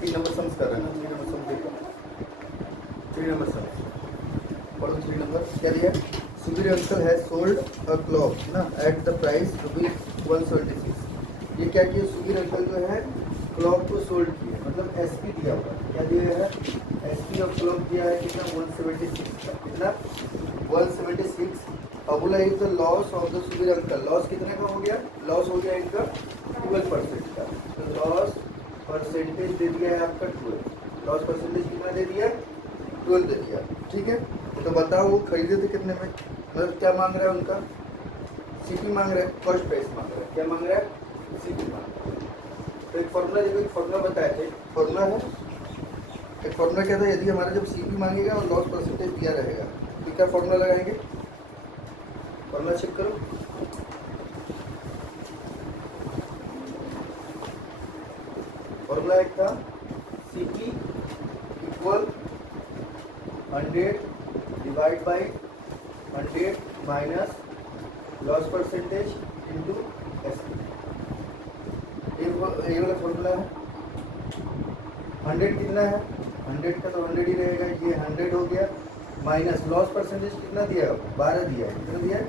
3 number sums कर रहे हैं ना, 3 नंबर सम्स देखो, 3 नंबर सम्स और 3 नंबर क्या दिया, Subir uncle has sold a clock ना एट द प्राइस ₹176। ये क्या किया, सुबीर अंकल जो है क्लॉक को सोल्ड किया, मतलब एसपी दिया हुआ है, क्या दिया है, एसपी ऑफ क्लॉक दिया है कितना, 176 का, कितना 176। अब बोला is the loss of the Subir uncle, loss कितने का हो गया, लॉस हो गया इनका 12% का, तो लॉस परसेंटेज दे दिया है आपका 12, लॉस परसेंटेज कितना दे दिया, 12 दे दिया, ठीक है। तो बताओ वो खरीदे थे कितने में, मतलब क्या मांग रहा है उनका, सीपी मांग रहा है, कॉस्ट प्राइस मांग रहा है, क्या मांग रहा है, सीपी मांग रहा है। तो एक फॉर्मूला, देखो एक फॉर्मूला बताए थे, फॉर्मूला है, एक फॉर्मूला क्या था, यदि हमारा जब सीपी मांगेगा और लॉस परसेंटेज दिया रहेगा तो क्या फॉर्मूला लगाएंगे, फॉर्मूला चेक करो, फॉर्मूला एक था CP equal 100 divide by 100 minus loss percentage into SP, ये वाला फॉर्मूला है। 100 कितना है, 100 का तो 100 ही रहेगा, ये 100 हो गया, माइनस लॉस परसेंटेज कितना दिया है, 12 दिया है, कितना दिया है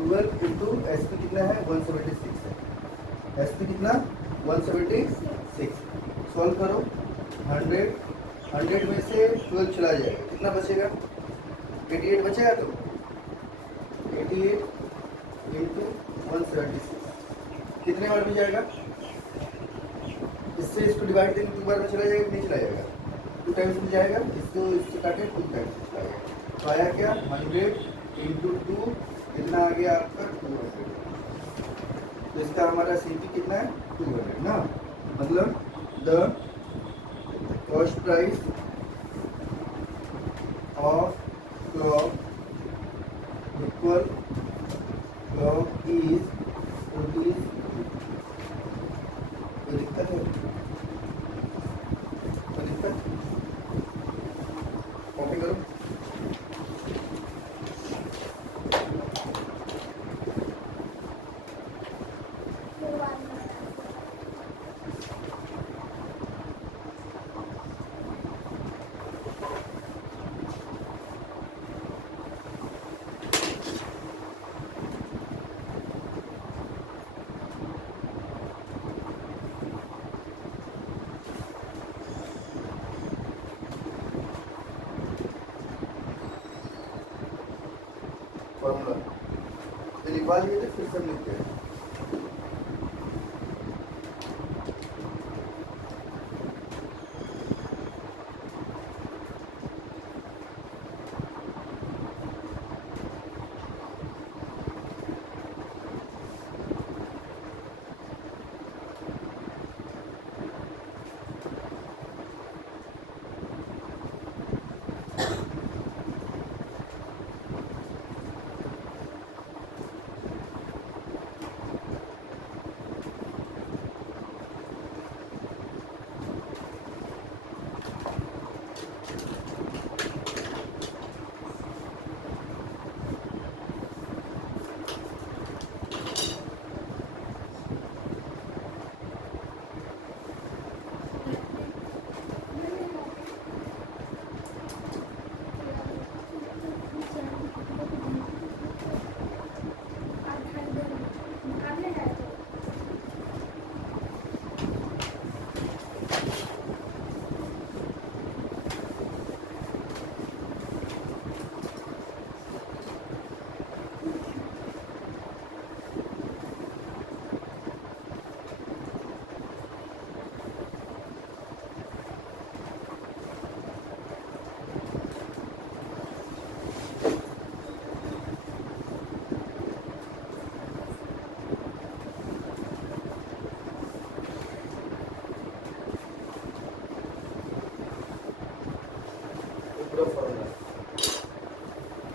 12 इंटू एसपी कितना है 176 है, एसपी कितना 176, सॉल्व करो, 100 में से 12 चला जाएगा, कितना बचेगा 88 बचेगा, तो 88 इंटू 176 कितने बार में जाएगा, इससे इसको डिवाइड देंगे 2 बार में चला जाएगा कि नहीं चला जाएगा, 2 टाइम्स में जाएगा, इसको इससे काटे 2 टाइम्स चला जाएगा, तो आया क्या 100 इंटू 2 कितना आ गया आपका 200, तो इसका हमारा सीपी कितना है 200 ना, मतलब the cost price of clock equal clock is rupees, कोई दिक्कत है, कोई दिक्कत, कॉपी करो, फॉर्मूला तो लिखवा लिए थे, फिर से लिखते हैं, पूरा फॉर्मूला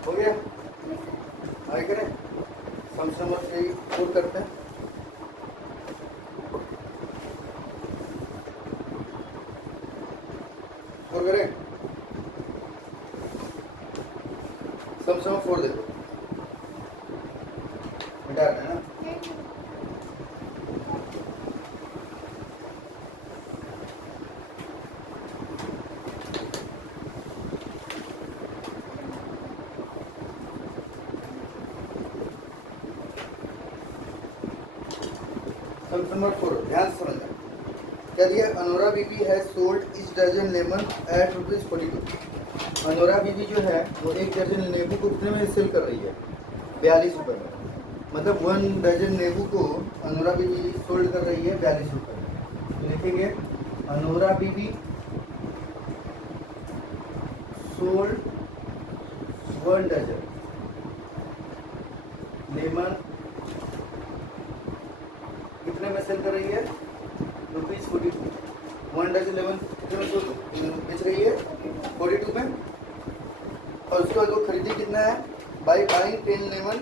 हो गया, आगे करें, सम नंबर 4 करते हैं, और करें सम 4 दे दो, मिटा देना ना, सब्जेक्ट नंबर 4 ध्यान से समझना। क्या दिया? अनोरा बीबी है सोल्ड इस डजन लेमन एट ₹42। अनोरा बीबी जो है वो एक दर्जन नींबू को कितने में सेल कर रही है? 42 रुपये में। मतलब 1 डजन नींबू को अनोरा बीबी सोल्ड कर रही है 42 रुपये में। तो लिखेंगे अनोरा बीबी सोल्ड 1 डजन लेमन कितने में सेल कर रही है? ₹42। 1 डजन लेमन कितने में बेच रही है? 42 में। और उसके बाद वो खरीदी कितना है? By buying 10 lemon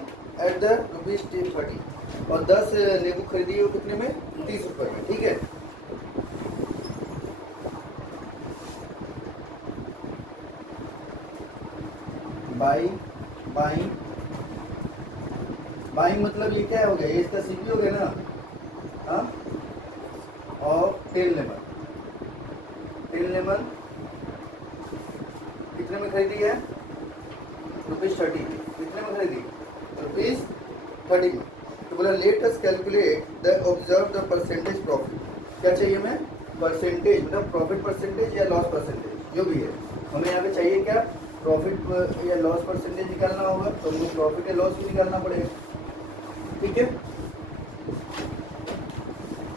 at the ₹30। और 10 नींबू खरीदी है वो कितने में? 30 रुपये में। ठीक है, बाइंग मतलब ये क्या हो गया? ये इसका सीपी हो गया ना। हाँ, और 10 लेमन कितने में खरीदी है? ₹30। कितने में खरीदी? ₹30 में। तो बोला let us calculate the observe the percentage profit. क्या चाहिए हमें? परसेंटेज, मतलब प्रॉफिट परसेंटेज या लॉस परसेंटेज जो भी है। हमें यहाँ पे चाहिए क्या? प्रॉफिट या लॉस परसेंटेज निकालना होगा, तो हमें प्रॉफिट या लॉस भी निकालना पड़ेगा। ठीक है,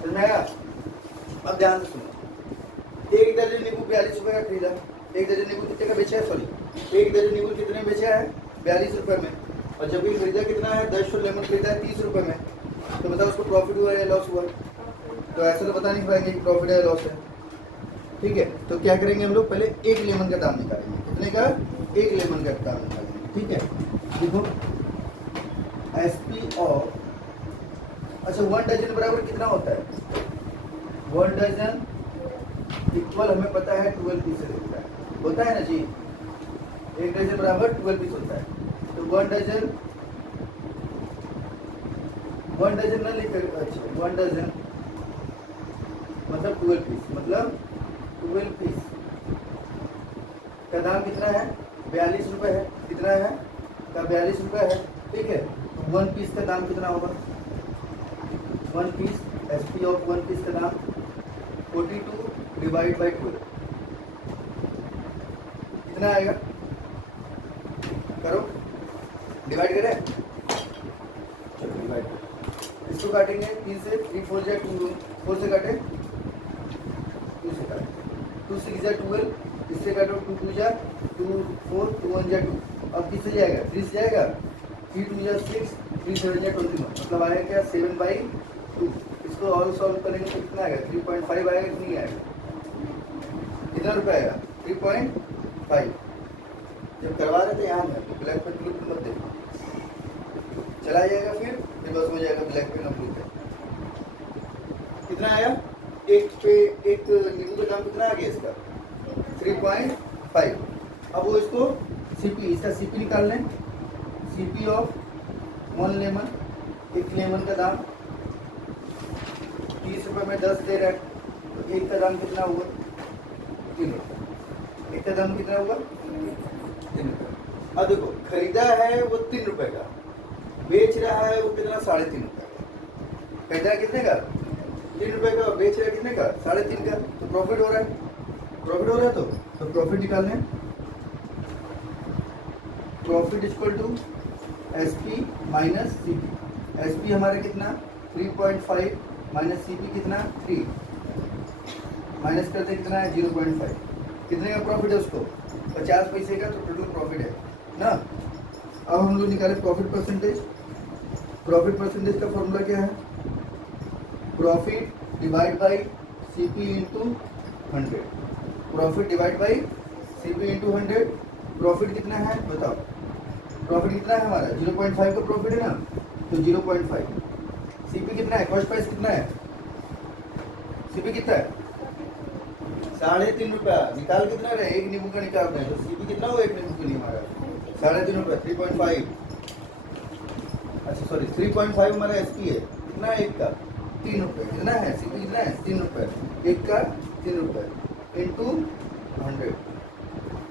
समझ में आया? अब ध्यान से सुनो। एक दर्जन नींबू 42 रुपये का खरीदा। एक दर्जन नींबू कितने का बेचा है? सॉरी, एक दर्जन नींबू कितने में बेचा है? 42 रुपये में। और जब भी खरीदा कितना है? 10 लेमन खरीदा है 30 रुपये में। तो बताओ उसको प्रॉफिट हुआ या लॉस हुआ? तो ऐसा तो बता नहीं पाएंगे कि प्रॉफिट है या लॉस है। ठीक है, तो क्या करेंगे हम लोग? पहले एक लेमन का दाम निकालेंगे। कितने का? एक लेमन का दाम निकालेंगे। ठीक है, देखो एसपी ऑफ, अच्छा 1 डजन बराबर कितना होता है? 1 डजन इक्वल हमें पता है 12 पीस होता है ना जी। एक डजन बराबर 12 पीस होता है। तो 1 डजन ना लिखकर, अच्छा 1 डजन मतलब 12 पीस, मतलब 12 पीस का दाम कितना है? 42 रुपये है। कितना है? का 42 रुपये है। ठीक है, तो 1 पीस का दाम कितना होगा? 1 पीस एसपी ऑफ 1 पीस का दाम 42 डिवाइड बाई 12 कितना आएगा? करो, डिवाइड करें। चलो डिवाइड, इसको काटेंगे 3 से। 3 4 जा 2, 4 से काटे 2 से काटे 2 6 जा 12, इससे काटो 2 2 जा 2 4 2 1 जा 2। अब किससे जाएगा? 3 से जाएगा। 3 2 जा 6 3 7 जा 21। मतलब आएगा क्या? 7/2। इसको और सॉल्व करेंगे तो कितना आएगा? 3.5 आएगा कि नहीं आएगा? कितना रुपये आएगा? 3.5। जब करवा रहे थे यहाँ में तो ब्लैक पेन ब्लू पेन मत देखो, चला जाएगा फिर बस हो जाएगा ब्लैक पेन और ब्लू पेन। कितना आया? एक नींबू का दाम कितना आ गया इसका? 3.5। अब वो इसको सीपी, इसका सीपी निकाल लें। सीपी ऑफ 1 लेमन, एक लेमन का दाम 30 रुपये में 10 दे रहा है। तो एक का दाम कितना हुआ? 3 रुपये। एक का दाम कितना होगा? 3 रुपये। अब देखो खरीदा है वो 3 रुपये का, बेच रहा है वो कितना? 3.5 रुपये का। खरीदा कितने का? 3 रुपये का, बेच रहा है कितने का? 3.5 का। तो प्रॉफिट हो रहा है। प्रॉफिट हो रहा है तो प्रॉफिट निकाल लें। Profit equal to SP minus CP. SP हमारे कितना? 3.5 माइनस सीपी कितना? 3। माइनस करते कितना है? 0.5। कितने का प्रॉफिट है उसको? 50 पैसे का। तो टोटल प्रॉफिट है ना। अब हम लोग निकाले प्रॉफिट परसेंटेज। प्रॉफिट परसेंटेज का फॉर्मूला क्या है? Profit divide by CP into 100। Profit divide by CP into 100। Profit कितना है बताओ? प्रॉफिट कितना है हमारा? 0.5 का प्रॉफिट है ना, तो 0.5। सीपी कितना है? कॉस्ट प्राइस कितना है? सीपी कितना है? 3.5 रुपया। निकाल कितना रहे? एक नींबू का निकाल रहे हैं, तो सीपी कितना हो एक नींबू के लिए हमारा? 3.5 रुपये। 3.5, अच्छा सॉरी 3.5 हमारा एसपी है। कितना है? एक का 3 रुपये। कितना है? सीपी कितना है? 3 रुपये। एक का 3 रुपये इंटू 100।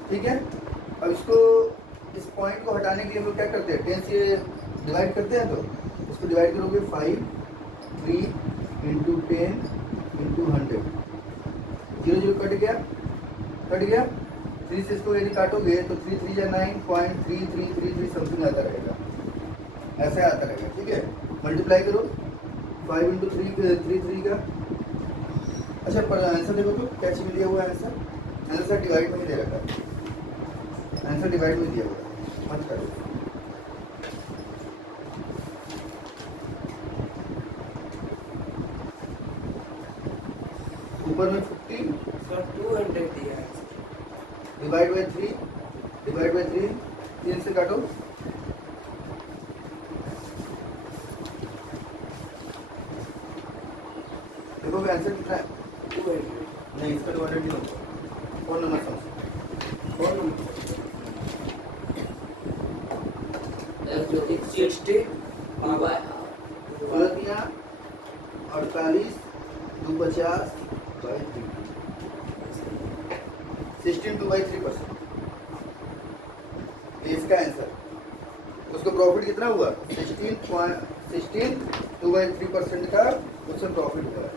ठीक है, अब इसको, इस पॉइंट को हटाने के लिए हम लोग क्या करते हैं? 10 से डिवाइड करते हैं। तो इसको डिवाइड करोगे 5 3 इंटू 10 इंटू 100, 0 0 कट गया, कट गया। 3 से इसको यदि काटोगे तो 3 3 या 9.3333 समथिंग आता रहेगा, ऐसे आता रहेगा, ठीक है। मल्टीप्लाई करो 5 इंटू 3 का। अच्छा पर आंसर देखो तो क्या चीज दिया हुआ है आंसर, आंसर डिवाइड में ही दे रखा है, आंसर डिवाइड में दिया हुआ है, मत करो। ऊपर में 50 सर 200 दिया है। डिवाइड बाई 3, डिवाइड बाई 3, 3 से काटो, देखो आंसर कितना है। 200 नहीं इसका 200 नहीं होगा, 4 नंबर समझ, 4 नंबर 60 बाय गलतियाँ 48 2 50 बाई 3, 16 2 बाई 3%, ये इसका आंसर। उसका प्रॉफिट कितना हुआ, 16 2 बाई 3% का उससे प्रॉफिट हुआ है।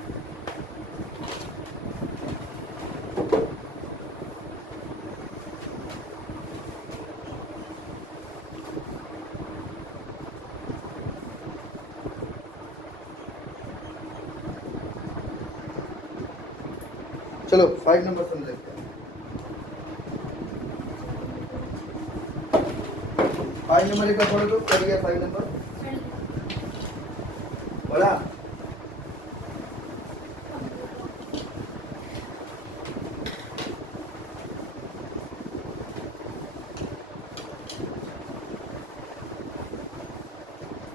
चलो 5 नंबर समझ लेते हैं। 5 नंबर एक बार पढ़ो तो कर गया 5 नंबर बोला।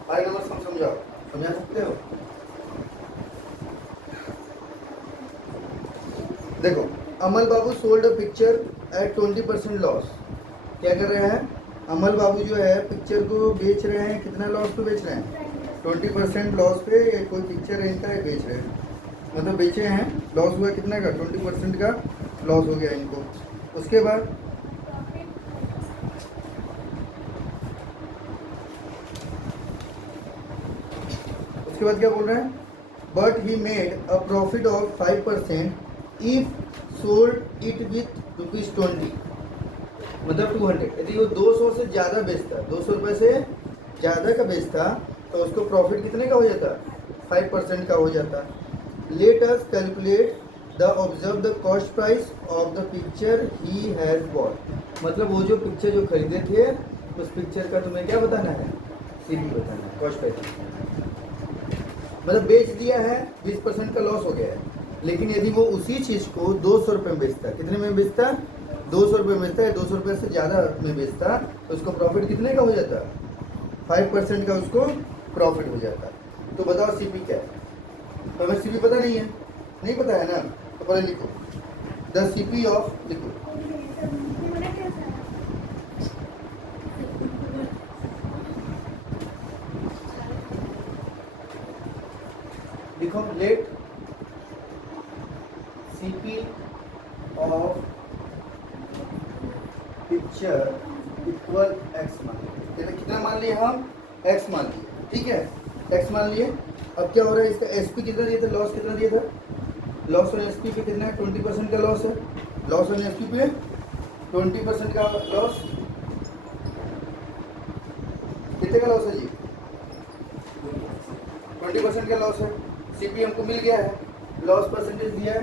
फाइव नंबर समझाओ, समझा सकते हो। देखो Amal Babu sold a picture at 20% loss. क्या कर रहे हैं अमल बाबू जो है पिक्चर को बेच रहे हैं, कितना लॉस पे बेच रहे हैं, 20% लॉस पे। ये कोई पिक्चर है इनका ये बेच रहे हैं, मतलब बेचे हैं, लॉस हुआ कितना का, 20% का लॉस हो गया इनको। उसके बाद क्या बोल रहे हैं, but he made a profit of 5% if sold it with ₹20, मतलब 200। यदि वो 200 से ज़्यादा बेचता, 200 रुपये से ज़्यादा का बेचता तो उसको प्रॉफिट कितने का हो जाता, 5% का हो जाता। Let us calculate the observe the cost price of the picture he has bot. मतलब वो जो पिक्चर जो खरीदे थे उस पिक्चर का तुम्हें क्या बताना है, सीपी बताना है, कॉस्ट प्राइस। मतलब बेच दिया है, 20% का लॉस हो गया है, लेकिन यदि वो उसी चीज़ को 200 रुपये में बेचता, कितने में बेचता, 200 रुपये में बेचता है, 200 रुपये से ज़्यादा में बेचता तो उसको प्रॉफिट कितने का हो जाता, 5% का उसको प्रॉफिट हो जाता। तो बताओ सीपी क्या है, तो हमें सीपी पता नहीं है, नहीं पता है ना, तो पहले लिखो द सीपी ऑफ, लिखो लिखो let CP of picture equal x मान लिया, कितना मान लिए हम, एक्स मान लिए, ठीक है, एक्स मान लिए। अब क्या हो रहा है, इसका एसपी कितना दिया था, लॉस कितना दिया था, लॉस ऑन एसपी पे कितना है, 20% का लॉस है, लॉस ऑन एसपी पे 20% का लॉस, कितने का लॉस है जी, 20% का लॉस है। सीपी हमको मिल गया है, लॉस परसेंटेज दिया है,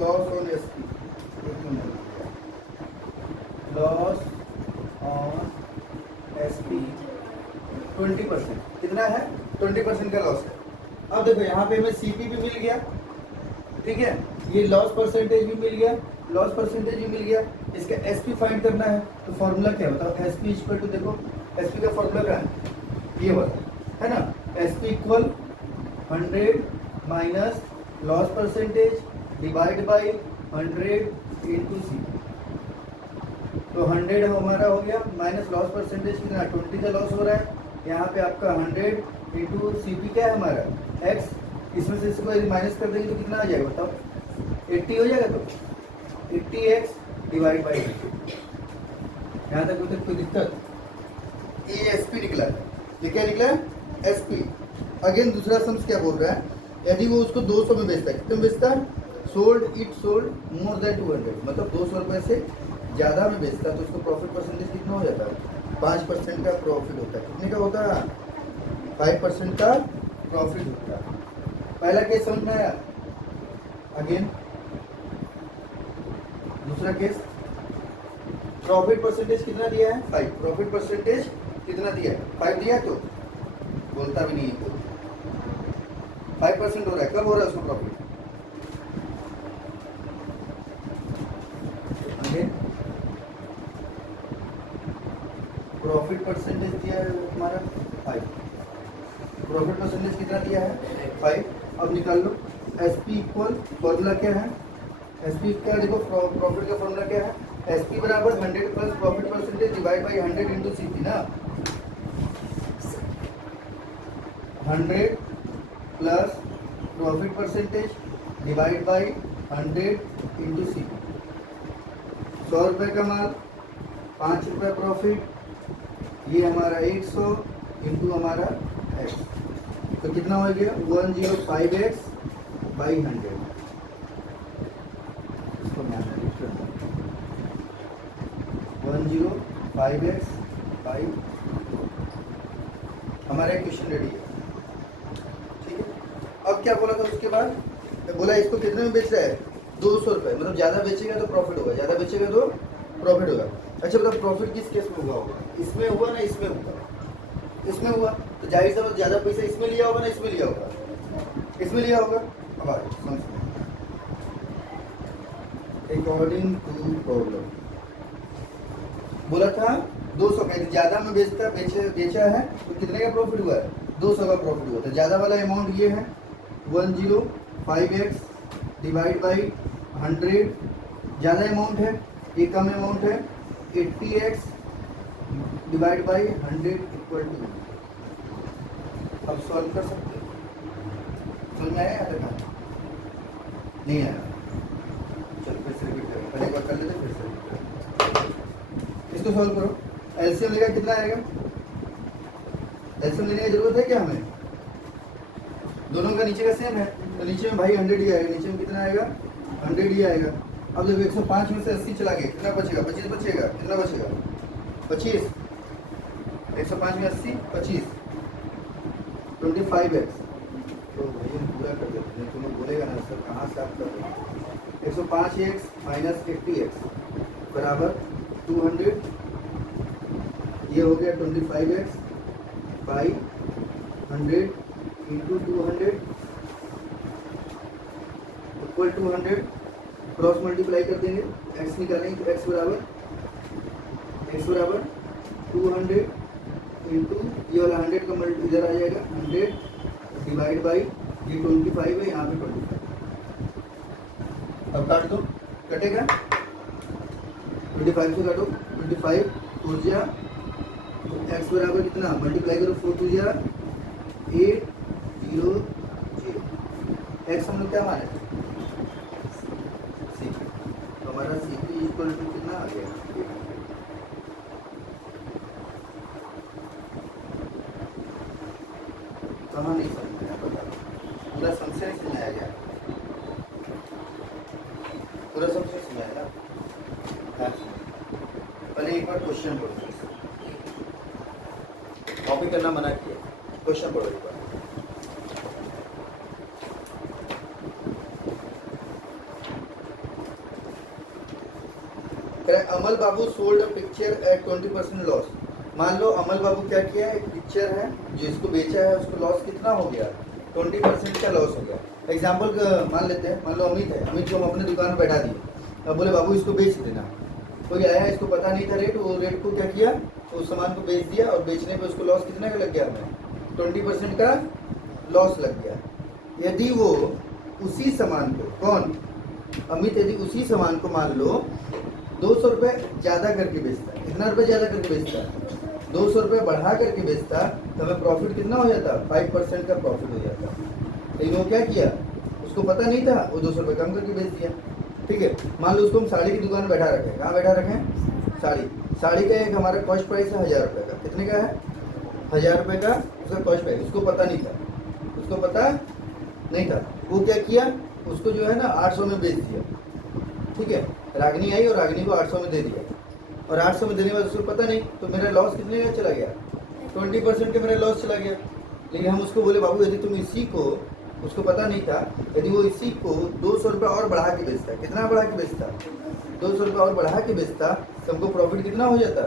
loss on SP, loss on SP 20%, कितना है, 20% का लॉस है। अब देखो यहाँ पे हमें सीपी भी मिल गया, ठीक है, ये लॉस परसेंटेज भी मिल गया, लॉस परसेंटेज भी मिल गया, इसका एसपी फाइंड करना है। तो फॉर्मूला क्या बताओ, एसपी इक्वल टू, देखो एसपी का फॉर्मूला क्या है, ये वाला है ना, SP equal 100 minus loss percentage divide by 100 into C. तो 100 हमारा हो गया, माइनस लॉस परसेंटेज कितना, 20 का लॉस हो रहा है, यहाँ पे आपका 100 इंटू सी पी क्या है हमारा, एक्स, इसमें से इसको माइनस कर देंगे तो कितना आ जाएगा बताओ, 80 हो जाएगा। तो 80x डिवाइड बाई 80, यहाँ तक कोई दिक्कत, ये एस पी निकला है, ये क्या निकला है, एस पी। अगेन दूसरा सम्स क्या बोल रहा है, यदि वो उसको 200 में बेचता है, कितने में बेचता है, सोल्ड मोर देन 200, मतलब 200 रुपये से ज़्यादा में बेचता है तो उसको प्रॉफिट परसेंटेज कितना हो जाता है, 5% का प्रॉफिट होता है। कितने का होता है, 5% का प्रॉफिट होता है। पहला केस समझ में आया। अगेन दूसरा केस, प्रॉफिट परसेंटेज कितना दिया है, 5। प्रॉफिट परसेंटेज कितना दिया है, 5 दिया है, तो बोलता भी नहीं है, 5% हो रहा है। कब हो रहा है उसको प्रॉफिट, प्रॉफिट परसेंटेज दिया है हमारा 5। प्रॉफिट परसेंटेज कितना दिया है, 5। अब निकाल लो एस पी इक्वल, फॉर्मूला क्या है, एस पी का देखो, प्रॉफिट का फॉर्मूला क्या है, एस पी बराबर 100 plus profit percentage divide by 100 into C P ना, 100 plus profit percentage divide by 100 into C P. 100 रुपये का माल, 5 रुपये प्रॉफिट, ये हमारा 100 इंटू हमारा एक्स, तो कितना हो गया 105x बाई 100। इसको मैं लिख रहा हूँ 105x बाई, हमारा इक्वेशन रेडी है, ठीक है। अब क्या बोला था उसके बाद, बोला इसको कितने में बेच रहा है, 200 रुपये, मतलब ज़्यादा बेचेगा तो प्रॉफिट होगा, ज़्यादा बेचेगा तो प्रॉफिट होगा। अच्छा बताओ प्रॉफिट किस केस में हुआ होगा, इसमें हुआ ना इसमें हुआ, इसमें हुआ तो जाहिर सा बात ज़्यादा पैसा इसमें लिया होगा ना इसमें लिया होगा, इसमें लिया होगा। अब आगे समझो, अकॉर्डिंग टू प्रॉब्लम बोला था 200 का, ज़्यादा में बेचा है तो कितने का प्रॉफिट हुआ है, 200 का प्रॉफिट हुआ। तो ज़्यादा वाला अमाउंट ये है 105x डिवाइड बाई 100, ज़्यादा अमाउंट है, ये कम अमाउंट है 80x divide by 100 equal to. अब सॉल्व कर सकते हो, समझ में आया था नहीं आया, चलो फिर से रिपीट करें, पहले एक बार कर लेते फिर से रिपीट करें। इसको सॉल्व करो, एलसीएम लेगा कितना आएगा, एलसीएम लेने की जरूरत है क्या हमें, दोनों का नीचे का सेम है, तो नीचे में भाई 100 ही आएगा, नीचे में कितना आएगा 100 ही आएगा। अब जब 105 में से 80 चला गया कितना बचेगा, 25 बचेगा, कितना बचेगा 25, 105 में 80 25, 25x, तो भैया पूरा कर देते हैं, तुम्हें बोलेगा ना सर कहाँ से आप कर रहे हैं। 105x माइनस 80x बराबर 200, ये हो गया 25x by 100 into 200 equal 200, cross multiply कर देंगे, x निकालेंगे तो x बराबर 200 इंटू ये वाला 100 का मल्टी इधर आ जाएगा 100 डिवाइड बाई ये 25 है, यहाँ पे 25। अब काट दो, कटेगा 25 से काटो, 25 ऊर्जा, तो x बराबर कितना मल्टीप्लाई करो 4 टू 800, x हम लोग क्या माने सी, तो हमारा सी पी इक्वल टू कितना आ गया, कहाँ नहीं समझ में आया, बता पूरा संशय नहीं समझाया गया, पूरा संशय समझाया ना। हाँ, पहले एक बार क्वेश्चन पढ़ो, कॉपी करना मना किया, क्वेश्चन पढ़ो एक बार। Amal Babu sold a picture at 20% loss. मान लो अमल बाबू क्या किया, एक पिक्चर है जो इसको बेचा है, उसको लॉस कितना हो गया, 20% का लॉस हो गया। एग्जाम्पल मान लेते हैं, मान लो अमित है, अमित को हम अपने दुकान पर बैठा दिए, अब बोले बाबू इसको बेच देना, कोई आया इसको पता नहीं था रेट, वो रेट को क्या किया, तो उस सामान को बेच दिया, और बेचने पे उसको लॉस कितने का लग गया, हमें 20% का लॉस लग गया। यदि वो उसी सामान को, कौन अमित, यदि उसी सामान को मान लो 200 रुपये ज़्यादा करके बेचता है, कितना रुपये ज़्यादा करके बेचता है, 200 रुपये बढ़ा करके बेचता, तो हमें प्रॉफिट कितना हो जाता, 5% का प्रॉफिट हो जाता। लेकिन वो क्या किया, उसको पता नहीं था, वो 200 रुपये कम करके बेच दिया। ठीक है, मान लो उसको हम साड़ी की दुकान बैठा रखें, कहाँ बैठा रखें, साड़ी का एक हमारा कॉस्ट प्राइस है 1000 रुपये का, कितने का है 1000 रुपये का उसका कॉस्ट प्राइस, उसको पता नहीं था। उसको पता नहीं था। वो क्या किया, उसको जो है ना 800 में बेच दिया, ठीक है। रागिनी आई और रागिनी को 800 में दे दिया, और 800 में देने के बाद उसको पता नहीं, तो मेरा लॉस कितने का चला गया, 20% का मेरा लॉस चला गया। लेकिन हम उसको बोले बाबू यदि तुम इसी को, उसको पता नहीं था, यदि वो इसी को 200 रुपये और बढ़ा के बेचता, कितना बढ़ा के बेचता, 200 रुपये और बढ़ा के बेचता, तो हमको प्रॉफिट कितना हो जाता,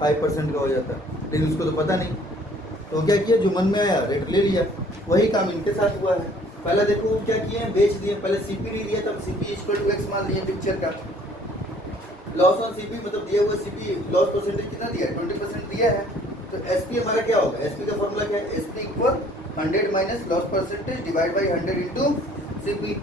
5% का हो जाता। लेकिन उसको तो पता नहीं, तो क्या किया, जो मन में आया रेट ले लिया। वही काम इनके साथ हुआ है। पहले देखो वो क्या किए, बेच दिए, पहले सीपी नहीं दिया, तब सीपी इक्वल टू एक्स मान लिए पिक्चर का। लॉस ऑन सीपी मतलब दिया हुआ सीपी लॉस परसेंटेज कितना दिया, 20% दिया है। तो एसपी हमारा क्या होगा, एसपी का फॉर्मूला क्या है, SP equal 100 minus loss percentage divide by 100 into CP.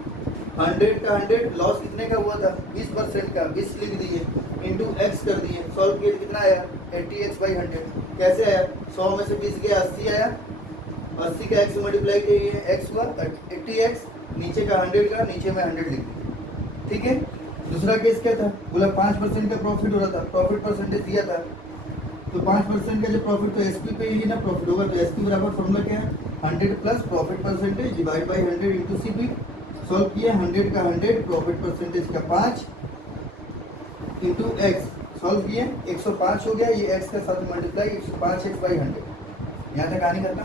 100 का 100 लॉस कितने का हुआ था, 20% का, 20 लिख दिए, इंटू एक्स कर दिए, सॉल्व किए कितना आया, 80x/100। कैसे आया, 100 में से 20 गया 80 आया, 80 का x मल्टीप्लाई किए, x हुआ 80x, नीचे का 100 का, नीचे में 100 लिख दिया, ठीक है। दूसरा केस क्या था, बोला 5% का प्रॉफिट हो रहा था, प्रॉफिट परसेंटेज दिया था, तो 5% का जो प्रॉफिट, तो एसपी पे ही ना प्रॉफिट होगा, तो एसपी बराबर फॉर्मूला क्या है, 100 plus profit percentage divide by 100 into CP. Solve किए, 100 का 100, प्रॉफिट परसेंटेज का 5 इंटू एक्स, सॉल्व किए 105 हो गया, ये एक्स के साथ मल्टीप्लाई 105x/100। यहाँ तक कहानी करना।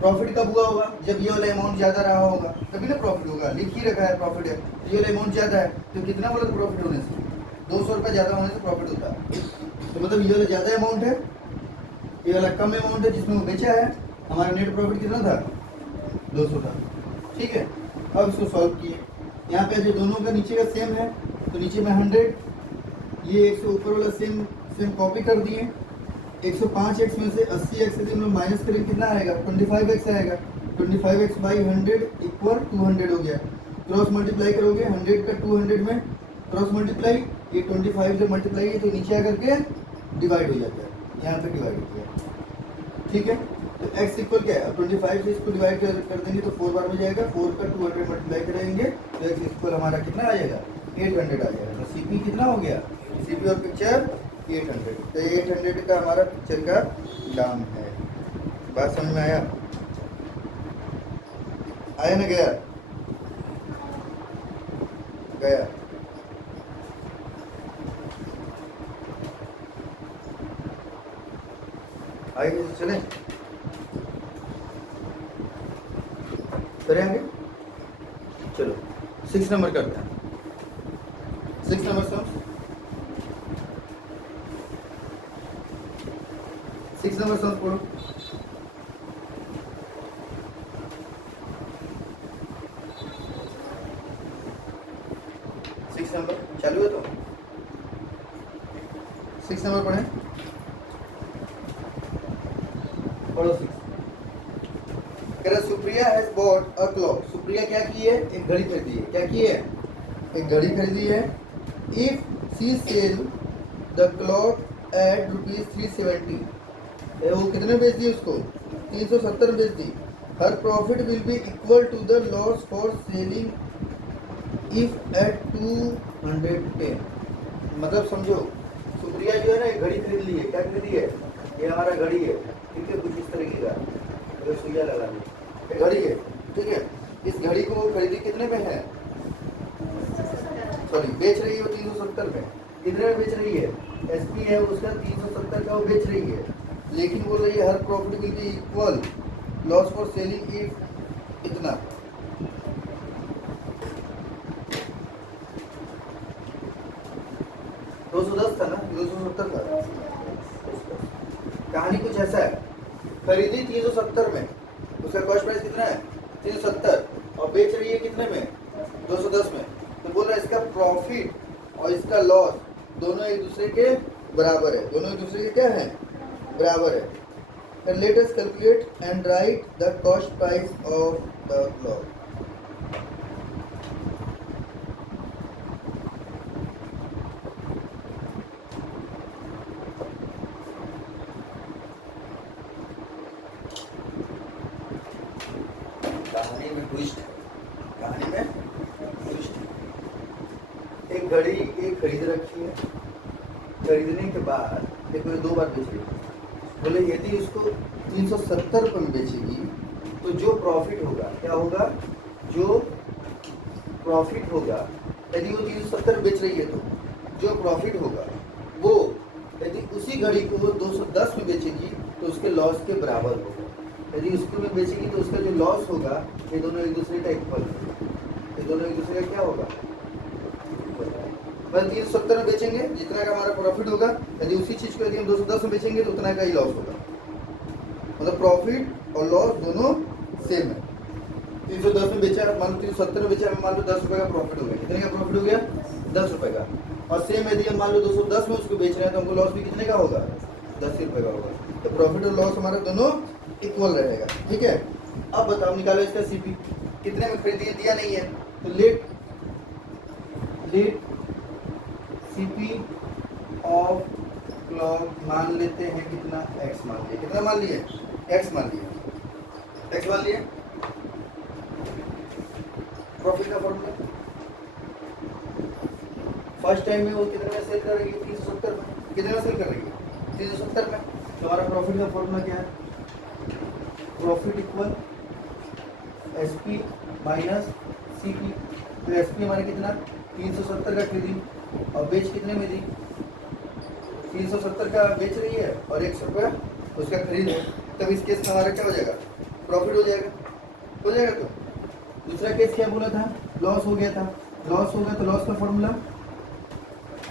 प्रॉफिट कब हुआ होगा, जब ये वाला अमाउंट ज़्यादा रहा होगा तभी ना प्रॉफिट होगा, लिख ही रखा है प्रॉफिट है, तो ये वाला अमाउंट ज़्यादा है, तो कितना बोला प्रॉफिट होने से, 200 रुपये ज़्यादा होने से प्रॉफिट होता है। तो मतलब ये वाला ज़्यादा अमाउंट है, ये वाला कम अमाउंट है जिसमें वो बेचा है, हमारा नेट प्रॉफिट कितना था, 200 था, ठीक है। अब इसको सॉल्व किए, यहाँ पे जो दोनों का नीचे का सेम है, तो नीचे में 100, ये 100 ऊपर वाला सेम कॉपी कर दिए। 105x में से 80x यदि हम लोग माइनस करेंगे कितना आएगा, 25x आएगा, 25x/100 इक्वल 200 हो गया। क्रॉस मल्टीप्लाई करोगे 100 का 200 में क्रॉस मल्टीप्लाई, ये 25 से मल्टीप्लाई है तो नीचे आकर के डिवाइड हो जाता है, यहाँ पे डिवाइड हो गया, ठीक है। तो x इक्वल क्या है, 25 से इसको डिवाइड कर देंगे तो 4 बार में जाएगा, 4 का 200 मल्टीप्लाई करेंगे तो x इक्वल हमारा कितना आ जाएगा, 800 आ जाएगा। तो सीपी कितना हो गया, सीपी और पिक्चर 800, तो 800 का हमारा पिक्चर का दाम है। बात समझ में आया, आया ना, गया गया। आगे चले, करें आगे, चलो 6 नंबर करते हैं। 6 नंबर सम, 6 नंबर सम पढ़ो। नंबर चालू है, तो 6 नंबर पढ़े, पढ़ो 6। कह रहा Supriya has bought a clock. Supriya क्या की है, एक घड़ी खरीदी है, क्या की है, एक घड़ी खरीदी है। If C sell the clock at ₹370, वो कितने बेच दी उसको, 370 बेच दी। Her profit will be equal to the loss for selling if at 210। मतलब समझो, सुप्रिया जो है ना एक घड़ी खरीद ली है, क्या खरीदी है, ये हमारा घड़ी है, ठीक है, कुछ इस तरीके का, तो सुइया लगा ली, ये घड़ी है, ठीक है। इस घड़ी को वो खरीदी कितने में है, सॉरी बेच रही है वो 370 में, कितने में बेच रही है, एसपी है उसका 370 का वो बेच रही है, लेकिन बोल रही है her profit will be equal loss for selling if इतना। दो 210 था ना, 270 था। कहानी कुछ ऐसा है, खरीदी 370 में, उसका कॉस्ट प्राइस कितना है 370, और बेच रही है कितने में, 210 में। तो बोल रहा है इसका प्रॉफिट और इसका लॉस दोनों एक दूसरे के बराबर है, दोनों एक दूसरे के क्या है, बराबर है। And let us calculate and write the cost price of the clock. कहानी में ट्विस्ट, कहानी में ट्विस्ट। एक घड़ी एक खरीद रखी है, खरीदने के बाद देखो ये 2 बार बेच रही है, बोले यदि उसको 370 रुपये में बेचेगी तो जो प्रॉफिट होगा क्या होगा, जो प्रॉफिट होगा यदि वो 370 बेच रही है तो जो प्रॉफिट होगा वो यदि उसी घड़ी को वो 210 में बेचेगी तो उसके लॉस के बराबर होगा। यदि उसको में बेचेगी तो उसका जो लॉस होगा ये दोनों एक दूसरे का इक्वल होगा। ये दोनों एक दूसरे का क्या होगा, बस 370 में बेचेंगे जितना का हमारा प्रॉफिट होगा, यदि उसी चीज को यदि हम 210 में बेचेंगे तो उतना का ही लॉस होगा। मतलब प्रॉफिट और लॉस दोनों सेम है। 310 में बेचा, मान लो 370 में बेचा, मान लो 10 रुपए का प्रॉफिट हो गया। कितने का प्रॉफिट हो गया, 10 रुपए का। और सेम यदि हम मान लो 210 में उसको बेच रहे हैं तो हमको लॉस भी कितने का होगा, 10 रुपए का होगा। तो प्रॉफिट और लॉस हमारा दोनों इक्वल रहेगा। ठीक है, अब बताओ निकालो इसका सीपी कितने में खरीदी, दिया नहीं है तो लेट सीपी ऑफ क्लॉक मान लेते हैं कितना, एक्स मान लिए। कितना मान लिए, एक्स मान लिए, एक्स मान लिए। प्रॉफिट का फॉर्मूला फर्स्ट टाइम में वो कितने में सेल कर रही है, 370 में। कितने में सेल कर रही है, 370 में। तो हमारा प्रॉफिट का फॉर्मूला क्या है, profit equal SP minus CP. तो एसपी हमारे कितना 370 का खरीदी और बेच कितने में दी, 370 का बेच रही है और 100 रुपया उसका खरीद है। तब इस केस में हमारा क्या हो जाएगा, प्रॉफिट हो जाएगा, हो जाएगा। तो दूसरा केस क्या बोला था, लॉस हो गया था। लॉस हो गया तो लॉस का formula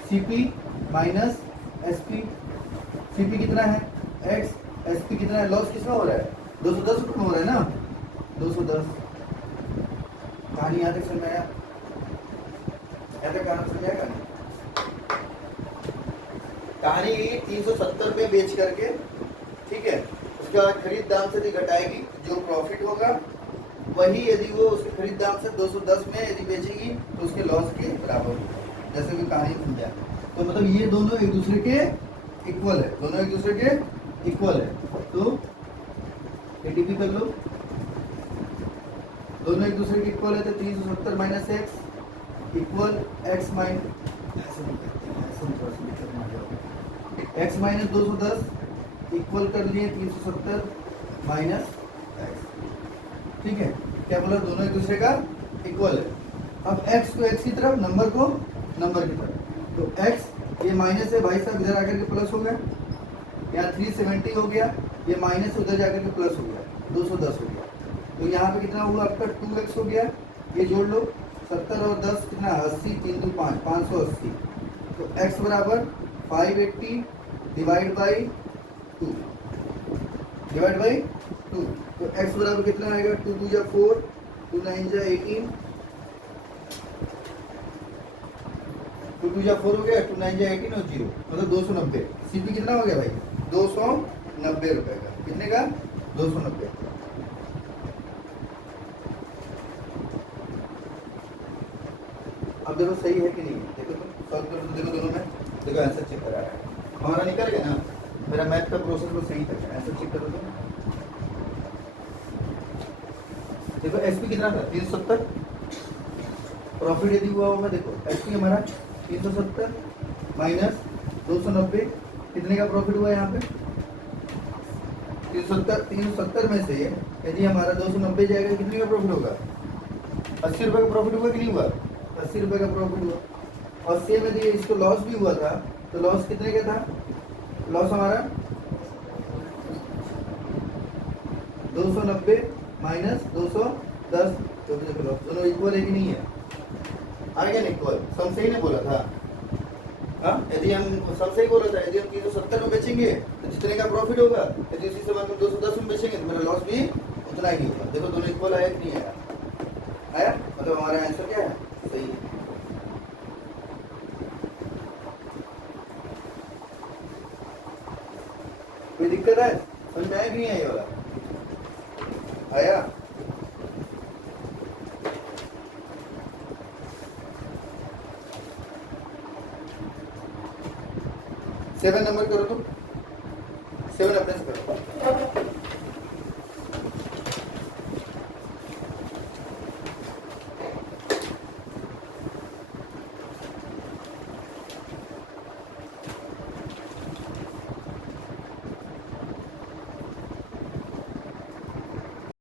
CP minus SP. CP कितना है एक्स, एसपी कितना है, लॉस किसमें हो रहा है, 210 रुपये में हो रहा है ना, 210। कहानी यहाँ तक समझ आया, यहाँ तक कहानी समझ आएगा। कहानी 370 पे बेच करके, ठीक है, उसके बाद खरीद दाम से यदि घटाएगी जो प्रॉफिट होगा वही यदि वो उसके खरीद दाम से 210 में यदि बेचेगी तो उसके लॉस के बराबर होगा। जैसे कि कहानी समझा, तो मतलब ये दोनों एक दूसरे के इक्वल है, दोनों एक दूसरे के इक्वल है। तो एटीपी कर लो, दोनों एक दूसरे के इक्वल है। तो 370 minus x equal x minus x minus 210 equal कर लिए 370 माइनस एक्स। ठीक है, क्या बोला, दोनों एक दूसरे का इक्वल है। अब x को x की तरफ, नंबर को नंबर की तरफ। तो x ये माइनस है भाई साहब, इधर आकर के प्लस हो गया, यहाँ 370 हो गया, ये माइनस उधर जाकर के प्लस हो गया, 210 हो गया। तो यहाँ पे कितना हुआ आपका 2x हो गया, ये जोड़ लो 70 और 10 कितना 80, 3 2 5, 580। तो x बराबर 580 डिवाइड बाई 2, डिवाइड बाई 2। तो x बराबर कितना आएगा, 2 2 जा 4, 2 9 जा 18, 2 2 जा 4 हो गया, 2 9 जा 18 और 0, मतलब 290। सीपी कितना हो गया भाई, 290 रुपए का। कितने का, 290। अब देखो सही है कि नहीं है, देखो तो सॉल्व करो तो देखो दोनों में, देखो आंसर चेक करा है हमारा, निकल गया ना। मेरा मैथ का प्रोसेस तो सही था, आंसर चेक करो तो देखो एसपी कितना था 370, प्रॉफिट यदि हुआ होगा, देखो एसपी हमारा 370 माइनस 290, कितने का प्रॉफिट हुआ यहाँ पे 370 में से यदि हमारा 290 जाएगा कितने का प्रॉफिट होगा, 80 रुपये का प्रॉफिट हुआ कि नहीं हुआ, 80 रुपये का प्रॉफिट हुआ। और सेम यदि इसको लॉस भी हुआ था तो लॉस कितने का था, लॉस हमारा 290 माइनस 210। तो देखो दोनों इक्वल है कि नहीं है, आ गया ना इक्वल, सम सही ने बोला था। हाँ, यदि हम सम सही बोला था, यदि हम 370 में बेचेंगे तो जितने का प्रॉफिट होगा, यदि उसी समय हम 210 में बेचेंगे तो मेरा लॉस भी उतना ही होगा। देखो दोनों इक्वल आया कि नहीं आया, आया, मतलब हमारा आंसर क्या है, सही है। कोई दिक्कत है, समझ में आया कि नहीं आया, ये वाला आया। सेवन नंबर करो तो, 7 अपने